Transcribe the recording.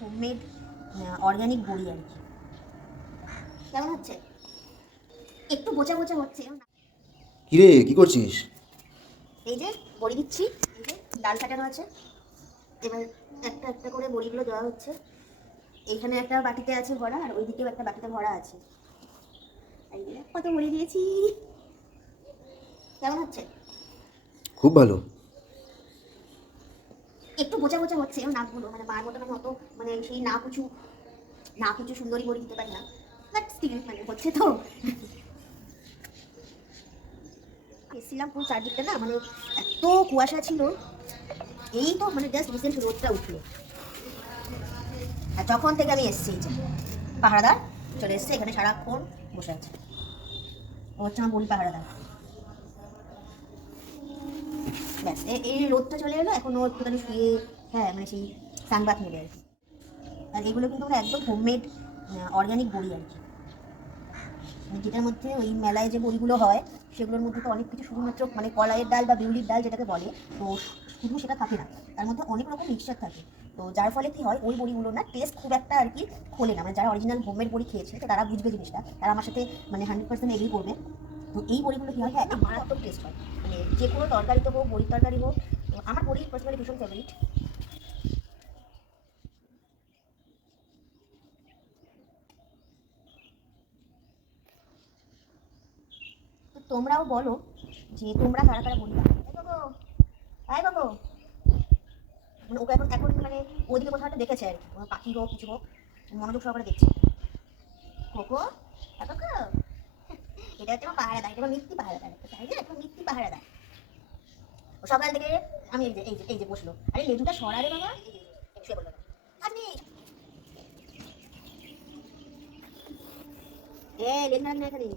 Homemade organic বড়ি আর কি। কেমন হচ্ছে? একটু বোচা বোচা হচ্ছে। কিরে কি করছিস? এই যে বড়ি দিচ্ছি, এই যে ডাল কাটানো আছে, এবার একটা একটা করে বড়িগুলো দেওয়া হচ্ছে। এইখানে একটা বাটিতে আছে ভরা, আর ওইদিকেও একটা বাটিতে ভরা আছে। এই যে কত বড়ি দিয়েছি। কেমন হচ্ছে? খুব ভালো। একটু বোচা বোচা হচ্ছে নাকগুলো, মানে মার মতো মানে অত মানে সেই না কিছু সুন্দরী বড়ি দিতে পারি না, বাট স্টিল মানে হচ্ছে তো। এসেছিলাম পুরো চারদিকটা না, মানে এত কুয়াশা ছিল, এই তো মানে জাস্ট রিসেন্ট রোদটা উঠলো। আর যখন থেকে আমি এসেছি, এই যে পাহারাদার চলে এসছে এখানে, সারাক্ষণ বসে আছে। ও হচ্ছে আমার বলি পাহারাদার। ব্যাস এই রোদটা চলে এলো, এখন ও একটুখানি শুয়ে, হ্যাঁ মানে সেই সানবাথ নেবে আর কি। আর এগুলো কিন্তু আমরা একদম হোমমেড অর্গানিক বড়ি আর কি, মানে যেটার মধ্যে ওই মেলায় যে বড়িগুলো হয় সেগুলোর মধ্যে তো অনেক কিছু, শুধুমাত্র মানে কলাইয়ের ডাল বা বিউলির ডাল যেটাকে বলে, তো শুধু সেটা থাকে না, তার মধ্যে অনেক রকম মিক্সচার থাকে। তো যার ফলে কি হয়, ওই বড়িগুলো না টেস্ট খুব একটা আর কি খোলে না, মানে যারা অরিজিনাল হোমমেড বড়ি খেয়েছে তো তারা বুঝবে জিনিসটা, তারা আমার সাথে মানে 100% এগ্রি করবে। তো এই বড়িগুলো কী হয়, হ্যাঁ একদম মারাত্মক টেস্ট হয়, মানে যে কোনো তরকারিতে হোক, বড়ির তরকারি হোক। তো আমার বড়ি পার্সোনালি ভীষণ ফেভারিট। তো তোমরাও বলো যে তোমরা কারা কারা বড়ি বানাও। এই বাবু, হাই বাবু, মানে ওকে এখন এখন মানে ওইদিকে কোথাও একটা দেখেছে আর কি, কোনো পাখি হোক কিছু হোক, মনোযোগ সহকারে দেখছে। কোকো, হ্যাঁ কোকো, এটা হচ্ছে আমার পাহারাদার, এটা আমার মিথ্যি পাহারাদার, তাই না? এটা মিথ্যি পাহারাদার। ও সকাল থেকে আমি এই যে বসলো, আরে লেজুটা সরা রে বাবা, এই যে শুয়ে বললো আপনি, লেজ নাড়ান না এখানে।